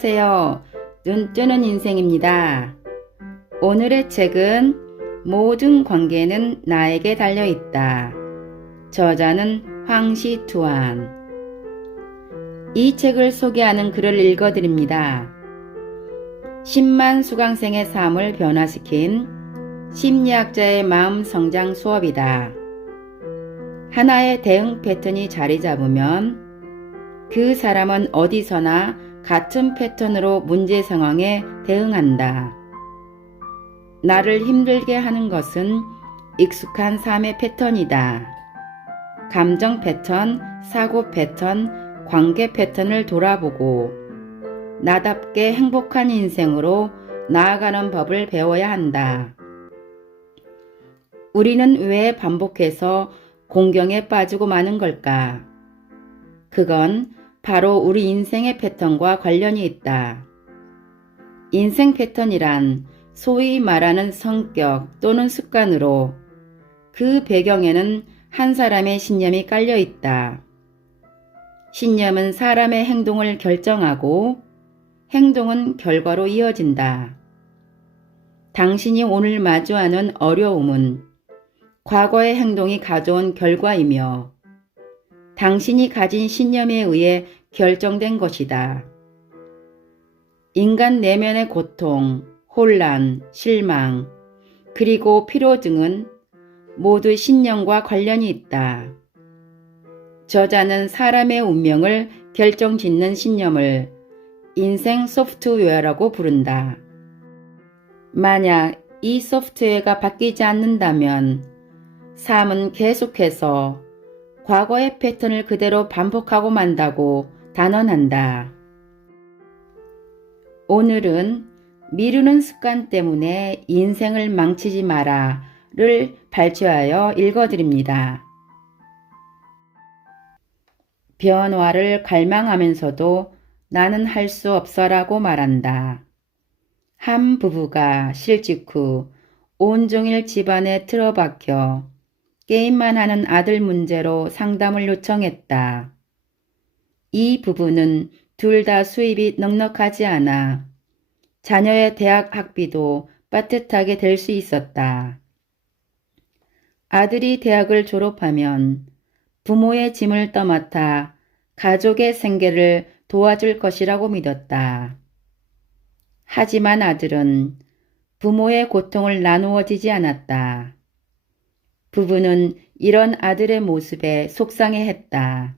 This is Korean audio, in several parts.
안녕하세요. 눈뜨는 인생입니다. 오늘의 책은 모든 관계는 나에게 달려있다. 저자는 황시투안. 이 책을 소개하는 글을 읽어드립니다. 10만 수강생의 삶을 변화시킨 심리학자의 마음 성장 수업이다. 하나의 대응 패턴이 자리 잡으면 그 사람은 어디서나 같은 패턴으로 문제 상황에 대응한다. 나를 힘들게 하는 것은 익숙한 삶의 패턴이다. 감정 패턴, 사고 패턴, 관계 패턴을 돌아보고 나답게 행복한 인생으로 나아가는 법을 배워야 한다. 우리는 왜 반복해서 공경에 빠지고 마는 걸까? 그건 바로 우리 인생의 패턴과 관련이 있다. 인생 패턴이란 소위 말하는 성격 또는 습관으로 그 배경에는 한 사람의 신념이 깔려 있다. 신념은 사람의 행동을 결정하고 행동은 결과로 이어진다. 당신이 오늘 마주하는 어려움은 과거의 행동이 가져온 결과이며 당신이 가진 신념에 의해 결정된 것이다. 인간 내면의 고통, 혼란, 실망, 그리고 피로 등은 모두 신념과 관련이 있다. 저자는 사람의 운명을 결정짓는 신념을 인생 소프트웨어라고 부른다. 만약 이 소프트웨어가 바뀌지 않는다면 삶은 계속해서 과거의 패턴을 그대로 반복하고 만다고 단언한다. 오늘은 미루는 습관 때문에 인생을 망치지 마라를 발췌하여 읽어드립니다. 변화를 갈망하면서도 나는 할 수 없어라고 말한다. 한 부부가 실직 후 온종일 집안에 틀어박혀 게임만 하는 아들 문제로 상담을 요청했다. 이 부부는 둘 다 수입이 넉넉하지 않아 자녀의 대학 학비도 빠듯하게 될 수 있었다. 아들이 대학을 졸업하면 부모의 짐을 떠맡아 가족의 생계를 도와줄 것이라고 믿었다. 하지만 아들은 부모의 고통을 나누어지지 않았다. 부부는 이런 아들의 모습에 속상해했다.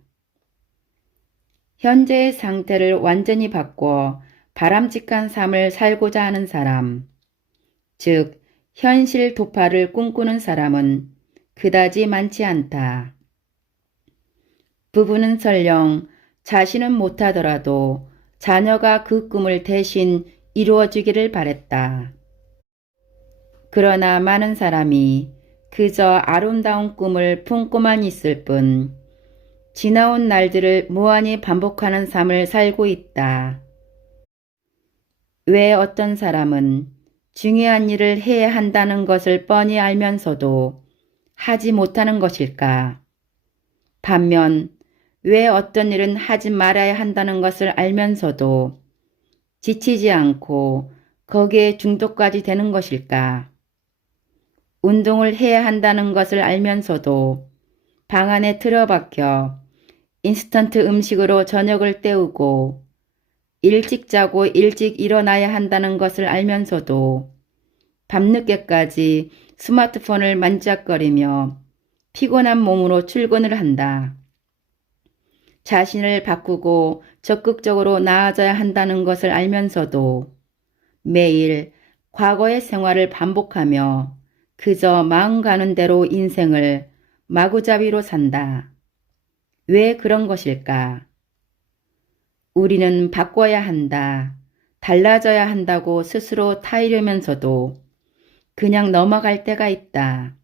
현재의 상태를 완전히 바꿔 바람직한 삶을 살고자 하는 사람, 즉 현실 도파를 꿈꾸는 사람은 그다지 많지 않다. 부부는 설령 자신은 못하더라도 자녀가 그 꿈을 대신 이루어주기를 바랬다. 그러나 많은 사람이 그저 아름다운 꿈을 품고만 있을 뿐 지나온 날들을 무한히 반복하는 삶을 살고 있다. 왜 어떤 사람은 중요한 일을 해야 한다는 것을 뻔히 알면서도 하지 못하는 것일까? 반면 왜 어떤 일은 하지 말아야 한다는 것을 알면서도 지치지 않고 거기에 중독까지 되는 것일까? 운동을 해야 한다는 것을 알면서도 방 안에 틀어박혀 인스턴트 음식으로 저녁을 때우고 일찍 자고 일찍 일어나야 한다는 것을 알면서도 밤늦게까지 스마트폰을 만지작거리며 피곤한 몸으로 출근을 한다. 자신을 바꾸고 적극적으로 나아져야 한다는 것을 알면서도 매일 과거의 생활을 반복하며 그저 마음 가는 대로 인생을 마구잡이로 산다. 왜 그런 것일까? 우리는 바꿔야 한다, 달라져야 한다고 스스로 타이르면서도 그냥 넘어갈 때가 있다.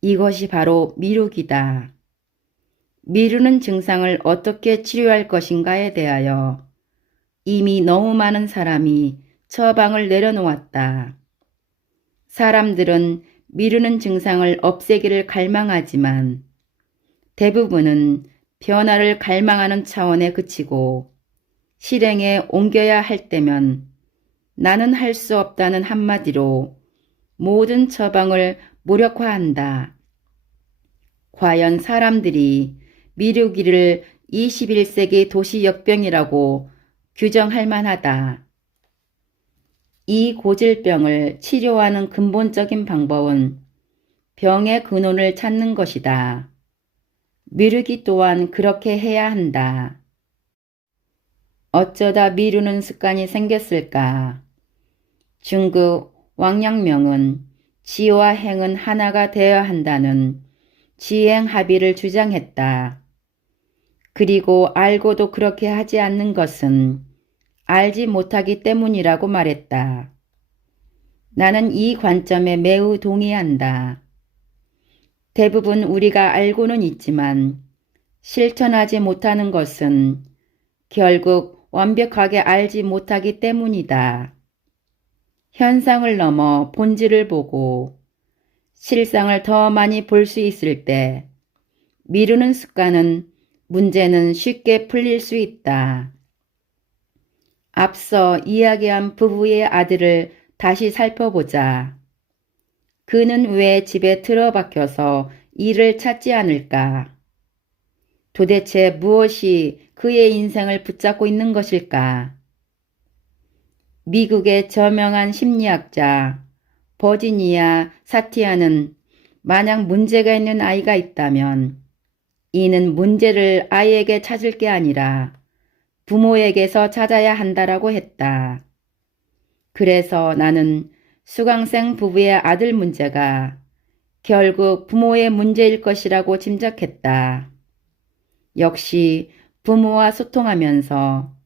이것이 바로 미루기다. 미루는 증상을 어떻게 치료할 것인가에 대하여 이미 너무 많은 사람이 처방을 내려놓았다. 사람들은 미루는 증상을 없애기를 갈망하지만 대부분은 변화를 갈망하는 차원에 그치고 실행에 옮겨야 할 때면 나는 할 수 없다는 한마디로 모든 처방을 무력화한다. 과연 사람들이 미루기를 21세기 도시역병이라고 규정할 만하다. 이 고질병을 치료하는 근본적인 방법은 병의 근원을 찾는 것이다. 미루기 또한 그렇게 해야 한다. 어쩌다 미루는 습관이 생겼을까? 중국 왕陽明은 지와 행은 하나가 되어야 한다는 지행 합의를 주장했다. 그리고 알고도 그렇게 하지 않는 것은 알지 못하기 때문이라고 말했다. 나는 이 관점에 매우 동의한다. 대부분 우리가 알고는 있지만 실천하지 못하는 것은 결국 완벽하게 알지 못하기 때문이다. 현상을 넘어 본질을 보고 실상을 더 많이 볼 수 있을 때 미루는 습관은 문제는 쉽게 풀릴 수 있다. 앞서 이야기한 부부의 아들을 다시 살펴보자. 그는 왜 집에 틀어박혀서 일을 찾지 않을까? 도대체 무엇이 그의 인생을 붙잡고 있는 것일까? 미국의 저명한 심리학자 버지니아 사티아는 만약 문제가 있는 아이가 있다면 이는 문제를 아이에게 찾을 게 아니라 부모에게서 찾아야 한다라고 했다. 그래서 나는 수강생 부부의 아들 문제가 결국 부모의 문제일 것이라고 짐작했다. 역시 부모와 소통하면서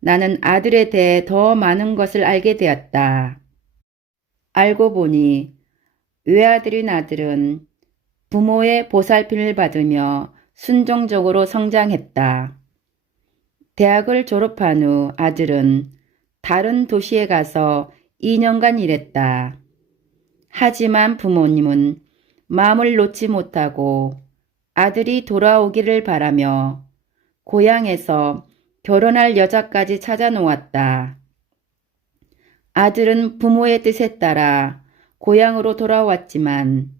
나는 아들에 대해 더 많은 것을 알게 되었다. 알고 보니 외아들인 아들은 부모의 보살핌을 받으며 순종적으로 성장했다. 대학을 졸업한 후 아들은 다른 도시에 가서 2년간 일했다. 하지만 부모님은 마음을 놓지 못하고 아들이 돌아오기를 바라며 고향에서 결혼할 여자까지 찾아 놓았다. 아들은 부모의 뜻에 따라 고향으로 돌아왔지만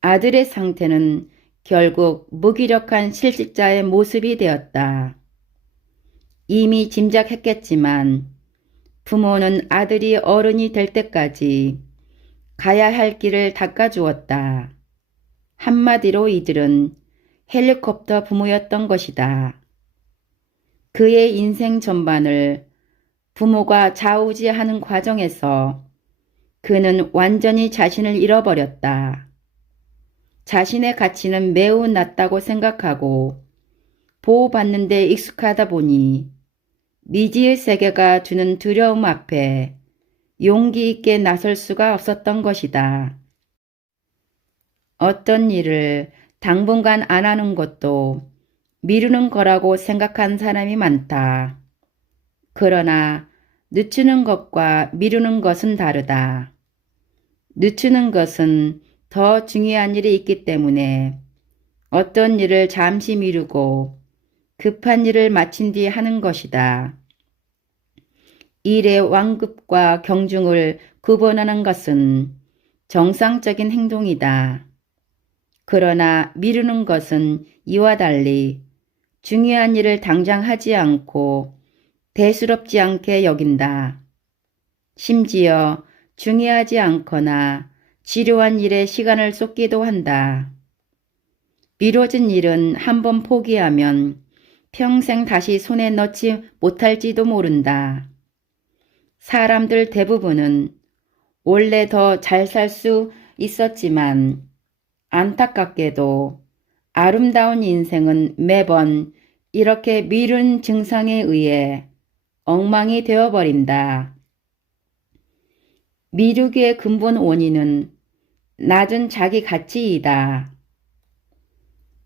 아들의 상태는 결국 무기력한 실직자의 모습이 되었다. 이미 짐작했겠지만 부모는 아들이 어른이 될 때까지 가야 할 길을 닦아주었다. 한마디로 이들은 헬리콥터 부모였던 것이다. 그의 인생 전반을 부모가 좌우지하는 과정에서 그는 완전히 자신을 잃어버렸다. 자신의 가치는 매우 낮다고 생각하고 보호받는 데 익숙하다 보니 미지의 세계가 주는 두려움 앞에 용기 있게 나설 수가 없었던 것이다. 어떤 일을 당분간 안 하는 것도 미루는 거라고 생각한 사람이 많다. 그러나 늦추는 것과 미루는 것은 다르다. 늦추는 것은 더 중요한 일이 있기 때문에 어떤 일을 잠시 미루고 급한 일을 마친 뒤 하는 것이다. 일의 완급과 경중을 구분하는 것은 정상적인 행동이다. 그러나 미루는 것은 이와 달리 중요한 일을 당장 하지 않고 대수롭지 않게 여긴다. 심지어 중요하지 않거나 지루한 일에 시간을 쏟기도 한다. 미뤄진 일은 한번 포기하면 평생 다시 손에 넣지 못할지도 모른다. 사람들 대부분은 원래 더 잘 살 수 있었지만 안타깝게도 아름다운 인생은 매번 이렇게 미룬 증상에 의해 엉망이 되어버린다. 미루기의 근본 원인은 낮은 자기 가치이다.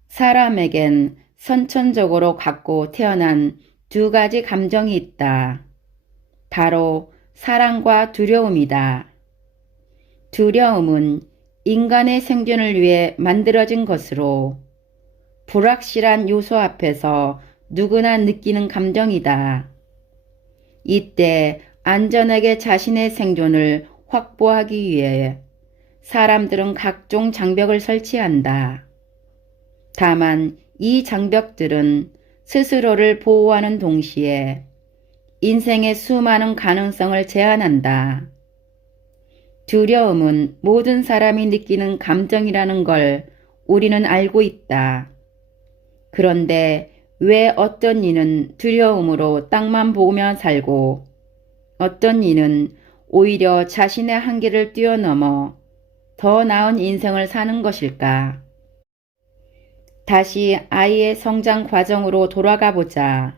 사람에겐 선천적으로 갖고 태어난 두 가지 감정이 있다. 바로 사랑과 두려움이다. 두려움은 인간의 생존을 위해 만들어진 것으로 불확실한 요소 앞에서 누구나 느끼는 감정이다. 이때 안전하게 자신의 생존을 확보하기 위해 사람들은 각종 장벽을 설치한다. 다만 이 장벽들은 스스로를 보호하는 동시에 인생의 수많은 가능성을 제한한다. 두려움은 모든 사람이 느끼는 감정이라는 걸 우리는 알고 있다. 그런데 왜 어떤 이는 두려움으로 땅만 보며 살고 어떤 이는 오히려 자신의 한계를 뛰어넘어 더 나은 인생을 사는 것일까? 다시 아이의 성장 과정으로 돌아가 보자.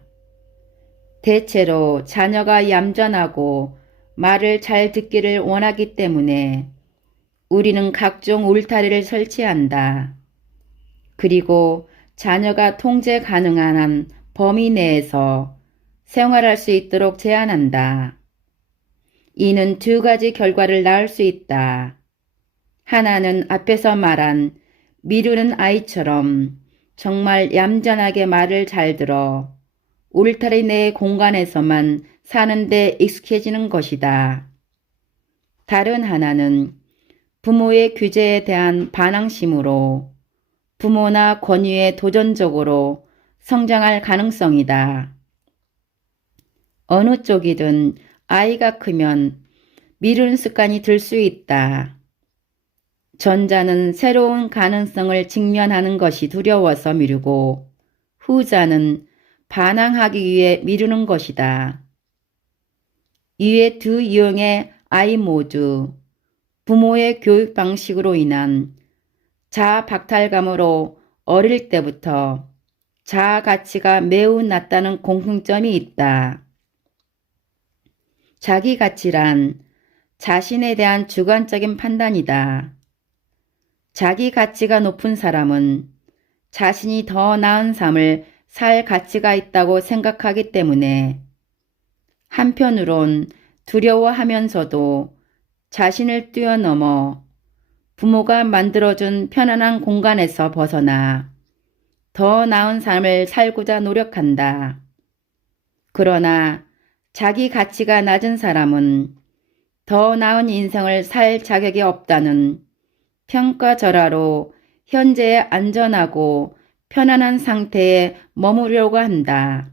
대체로 자녀가 얌전하고 말을 잘 듣기를 원하기 때문에 우리는 각종 울타리를 설치한다. 그리고 자녀가 통제 가능한 한 범위 내에서 생활할 수 있도록 제한한다. 이는 두 가지 결과를 낳을 수 있다. 하나는 앞에서 말한 미루는 아이처럼 정말 얌전하게 말을 잘 들어 울타리 내 공간에서만 사는데 익숙해지는 것이다. 다른 하나는 부모의 규제에 대한 반항심으로 부모나 권위에 도전적으로 성장할 가능성이다. 어느 쪽이든 아이가 크면 미루는 습관이 들 수 있다. 전자는 새로운 가능성을 직면하는 것이 두려워서 미루고 후자는 반항하기 위해 미루는 것이다. 이에 두 유형의 아이 모두 부모의 교육 방식으로 인한 자아 박탈감으로 어릴 때부터 자아 가치가 매우 낮다는 공통점이 있다. 자기 가치란 자신에 대한 주관적인 판단이다. 자기 가치가 높은 사람은 자신이 더 나은 삶을 살 가치가 있다고 생각하기 때문에 한편으론 두려워하면서도 자신을 뛰어넘어 부모가 만들어준 편안한 공간에서 벗어나 더 나은 삶을 살고자 노력한다. 그러나 자기 가치가 낮은 사람은 더 나은 인생을 살 자격이 없다는 평가절하로 현재의 안전하고 편안한 상태에 머무르려고 한다.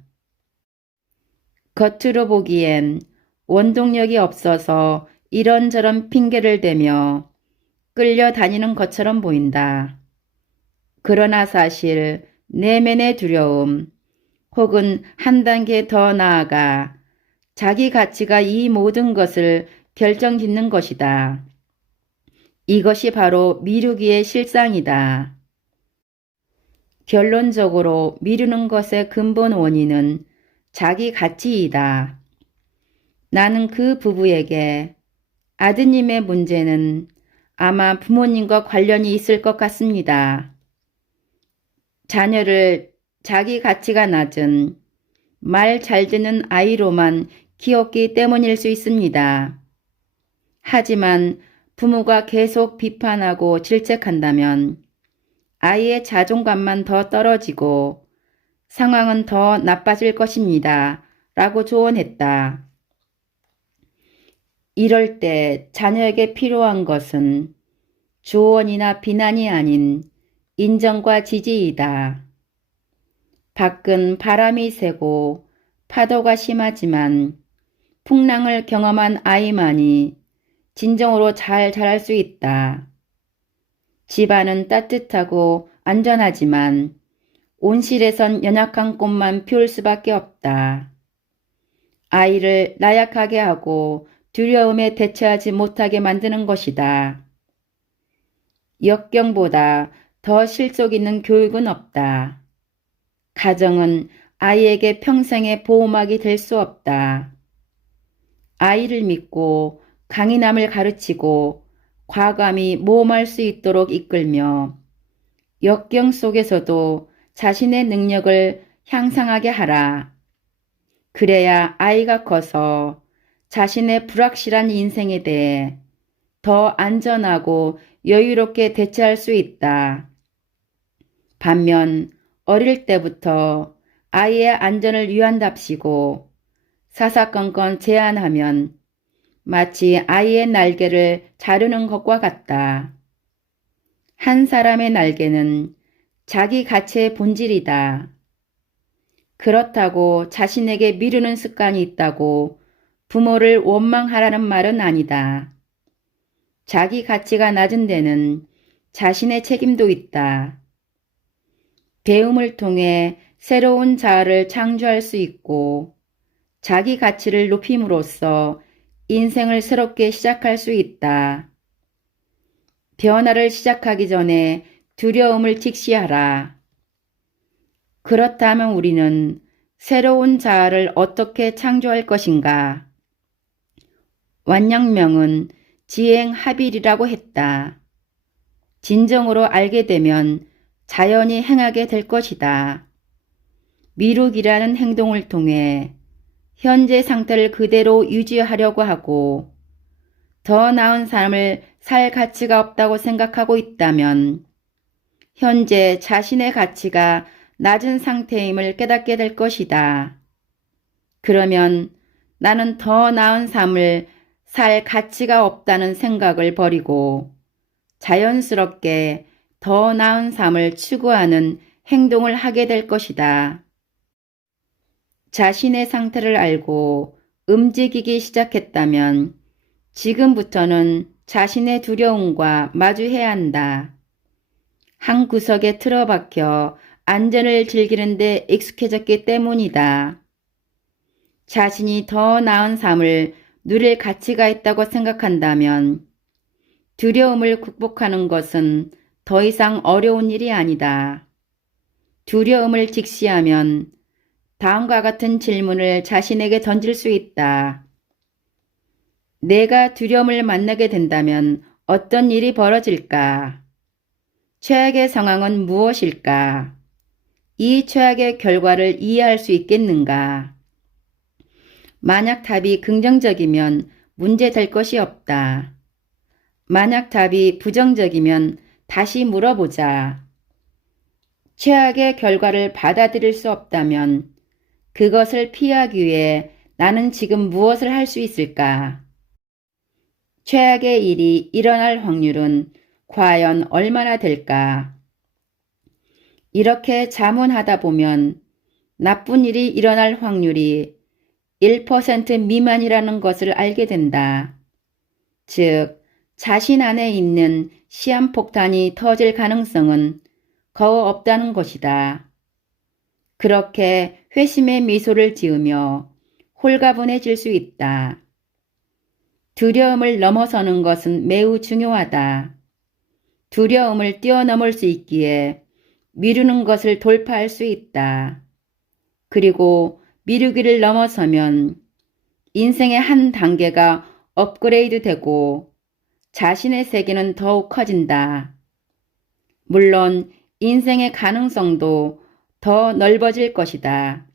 겉으로 보기엔 원동력이 없어서 이런저런 핑계를 대며 끌려다니는 것처럼 보인다. 그러나 사실 내면의 두려움 혹은 한 단계 더 나아가 자기 가치가 이 모든 것을 결정짓는 것이다. 이것이 바로 미루기의 실상이다. 결론적으로 미루는 것의 근본 원인은 자기 가치이다. 나는 그 부부에게 아드님의 문제는 아마 부모님과 관련이 있을 것 같습니다. 자녀를 자기 가치가 낮은 말 잘 듣는 아이로만 키웠기 때문일 수 있습니다. 하지만 부모가 계속 비판하고 질책한다면 아이의 자존감만 더 떨어지고 상황은 더 나빠질 것입니다. 라고 조언했다. 이럴 때 자녀에게 필요한 것은 조언이나 비난이 아닌 인정과 지지이다. 밖은 바람이 세고 파도가 심하지만 풍랑을 경험한 아이만이 진정으로 잘 자랄 수 있다. 집안은 따뜻하고 안전하지만 온실에선 연약한 꽃만 피울 수밖에 없다. 아이를 나약하게 하고 두려움에 대처하지 못하게 만드는 것이다. 역경보다 더 실속 있는 교육은 없다. 가정은 아이에게 평생의 보호막이 될 수 없다. 아이를 믿고 강인함을 가르치고 과감히 모험할 수 있도록 이끌며 역경 속에서도 자신의 능력을 향상하게 하라. 그래야 아이가 커서 자신의 불확실한 인생에 대해 더 안전하고 여유롭게 대처할 수 있다. 반면 어릴 때부터 아이의 안전을 위한답시고 사사건건 제안하면 마치 아이의 날개를 자르는 것과 같다. 한 사람의 날개는 자기 가치의 본질이다. 그렇다고 자신에게 미루는 습관이 있다고 부모를 원망하라는 말은 아니다. 자기 가치가 낮은 데는 자신의 책임도 있다. 배움을 통해 새로운 자아를 창조할 수 있고 자기 가치를 높임으로써 인생을 새롭게 시작할 수 있다. 변화를 시작하기 전에 두려움을 직시하라. 그렇다면 우리는 새로운 자아를 어떻게 창조할 것인가? 완영명은 지행합일이라고 했다. 진정으로 알게 되면 자연히 행하게 될 것이다. 미루기라는 행동을 통해 현재 상태를 그대로 유지하려고 하고 더 나은 삶을 살 가치가 없다고 생각하고 있다면 현재 자신의 가치가 낮은 상태임을 깨닫게 될 것이다. 그러면 나는 더 나은 삶을 살 가치가 없다는 생각을 버리고 자연스럽게 더 나은 삶을 추구하는 행동을 하게 될 것이다. 자신의 상태를 알고 움직이기 시작했다면 지금부터는 자신의 두려움과 마주해야 한다. 한 구석에 틀어박혀 안전을 즐기는 데 익숙해졌기 때문이다. 자신이 더 나은 삶을 누릴 가치가 있다고 생각한다면 두려움을 극복하는 것은 더 이상 어려운 일이 아니다. 두려움을 직시하면 다음과 같은 질문을 자신에게 던질 수 있다. 내가 두려움을 만나게 된다면 어떤 일이 벌어질까? 최악의 상황은 무엇일까? 이 최악의 결과를 이해할 수 있겠는가? 만약 답이 긍정적이면 문제될 것이 없다. 만약 답이 부정적이면 다시 물어보자. 최악의 결과를 받아들일 수 없다면 그것을 피하기 위해 나는 지금 무엇을 할 수 있을까? 최악의 일이 일어날 확률은 과연 얼마나 될까? 이렇게 자문하다 보면 나쁜 일이 일어날 확률이 1% 미만이라는 것을 알게 된다. 즉, 자신 안에 있는 시한폭탄이 터질 가능성은 거의 없다는 것이다. 그렇게 회심의 미소를 지으며 홀가분해질 수 있다. 두려움을 넘어서는 것은 매우 중요하다. 두려움을 뛰어넘을 수 있기에 미루는 것을 돌파할 수 있다. 그리고 미루기를 넘어서면 인생의 한 단계가 업그레이드 되고 자신의 세계는 더욱 커진다. 물론 인생의 가능성도 더 넓어질 것이다.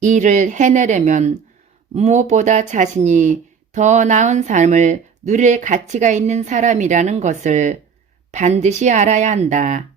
이를 해내려면 무엇보다 자신이 더 나은 삶을 누릴 가치가 있는 사람이라는 것을 반드시 알아야 한다.